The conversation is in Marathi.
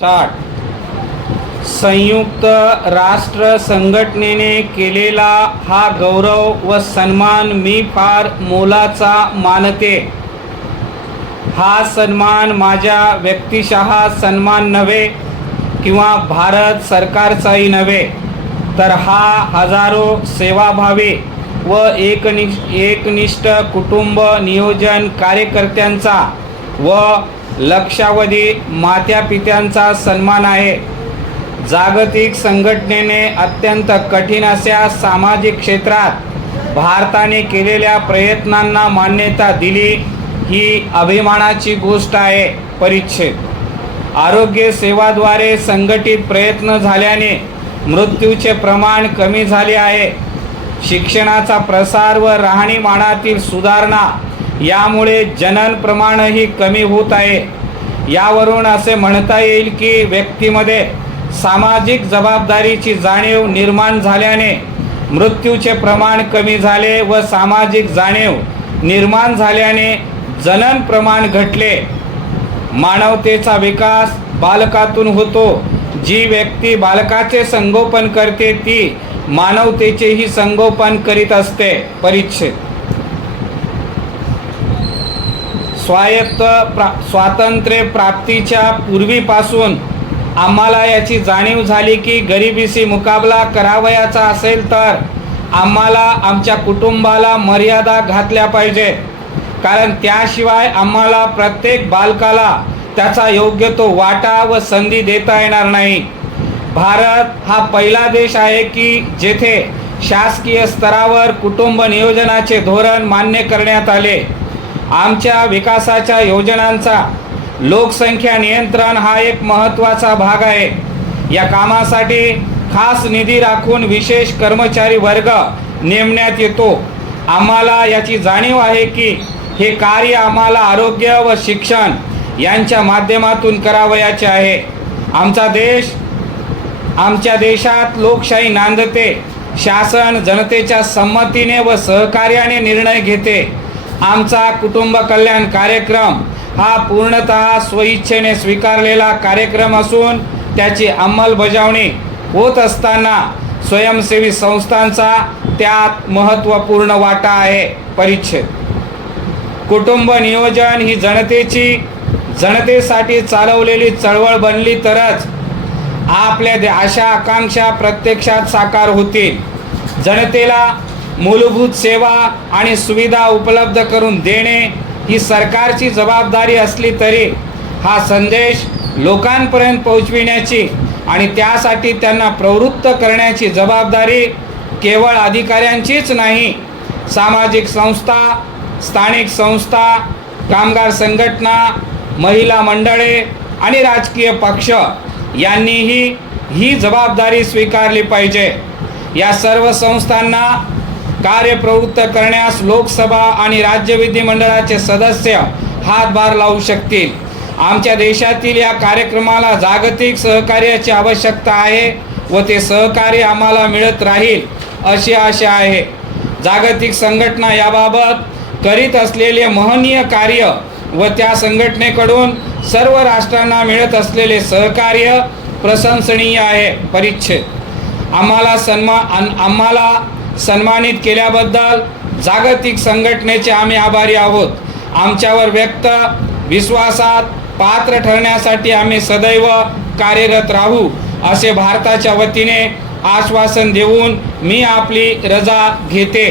स्टार्ट. संयुक्त राष्ट्र संघटनेने केलेला हा गौरव व सन्मान मी फार मोलाचा मानते. हा सन्मान माझ्या व्यक्तिशः सन्मान नव्हे किंवा भारत सरकारचाही नव्हे, तर हा हजारो सेवाभावी व एकनिष्ठ कुटुंब नियोजन कार्यकर्त्यांचा व लक्षावधी मात्यापित्यांचा सन्मान आहे. जागतिक संघटनेने अत्यंत कठीण अशा सामाजिक क्षेत्रात भारताने केलेल्या प्रयत्नांना मान्यता दिली ही अभिमानाची गोष्ट आहे. परिच्छेद. आरोग्य सेवाद्वारे संघटित प्रयत्न झाल्याने मृत्यूचे प्रमाण कमी झाले आहे. शिक्षणाचा प्रसार व राहणीमानातील सुधारणा यामुळे जनन प्रमाणही कमी होत आहे. यावरून असे म्हणता येईल की व्यक्तीमध्ये सामाजिक जबाबदारीची जाणीव निर्माण झाल्याने मृत्यूचे प्रमाण कमी झाले व सामाजिक जाणीव निर्माण झाल्याने जनन प्रमाण घटले. मानवतेचा विकास बालकातून होतो. जी व्यक्ती बालकाचे संगोपन करते ती मानवतेचेही संगोपन करीत असते. परिच्छेद. स्वातंत्र्य प्राप्तीच्या पूर्वीपासून आम्हाला याची जाणीव झाली की गरिबीशी मुकाबला करावयाचा असेल तर आम्हाला आमच्या कुटुंबाला मर्यादा घातल्या पाहिजे, कारण त्याशिवाय आम्हाला प्रत्येक बालकाला त्याचा योग्य तो वाटा व संधी देता येणार नाही. भारत हा पहिला देश आहे की जेथे शासकीय स्तरावर कुटुंब नियोजनाचे धोरण मान्य करण्यात आले. आमच्या विकासाच्या योजनांचा लोकसंख्या नियंत्रण हा एक महत्त्वाचा भाग आहे. या कामासाठी खास निधी राखून विशेष कर्मचारी वर्ग नेमण्यात येतो. आम्हाला याची जाणीव आहे की हे कार्य आम्हाला आरोग्य व शिक्षण यांच्या माध्यमातून करावयाचे आहे. आमच्या देशात लोकशाही नांदते. शासन जनतेच्या संमतीने व सहकार्याने निर्णय घेते. आमचा कुटुंब कल्याण कार्यक्रम हा पूर्णतः स्वइच्छेने स्वीकारलेला कार्यक्रम असून त्याची अंमलबजावणी होत असताना स्वयंसेवी संस्थांचा त्यात महत्त्वपूर्ण वाटा आहे. परिच्छेद. कुटुंब नियोजन ही जनतेसाठी चालवलेली चळवळ बनली तरच आपल्या आशा आकांक्षा प्रत्यक्षात साकार होतील. जनतेला मूलभूत सेवा आणि सुविधा उपलब्ध करून देणे ही सरकारची जबाबदारी असली तरी हा संदेश लोकांपर्यंत पोहोचविण्याची आणि त्यासाठी त्यांना प्रवृत्त करण्याची जबाबदारी केवळ अधिकाऱ्यांचीच नाही, सामाजिक संस्था, स्थानिक संस्था, कामगार संघटना, महिला मंडळे आणि राजकीय पक्ष यांनीही ही जबाबदारी स्वीकारली पाहिजे. या सर्व संस्थांना कार्यप्रवृत्त करण्यास लोकसभा आणि राज्य विधिमंडळाचे सदस्य हातभार लावू शकतील. आमच्या देशातील या कार्यक्रमाला जागतिक सहकार्याची आवश्यकता आहे व ते सहकार्य आम्हाला मिळत राहील अशी आशा आहे. जागतिक संघटना याबाबत करीत असलेले महनीय कार्य व त्या संघटनेकडून सर्व राष्ट्रांना मिळत असलेले सहकार्य प्रशंसनीय आहे. परिच्छेद. आम्हाला सन्मानित केल्याबद्दल जागतिक संघटनेचे आम्ही आभारी आहोत. आमच्यावर व्यक्त विश्वासात पात्र ठरण्यासाठी आम्ही सदैव कार्यरत राहू असे भारताच्या वतीने आश्वासन देऊन मी आपली रजा घेते.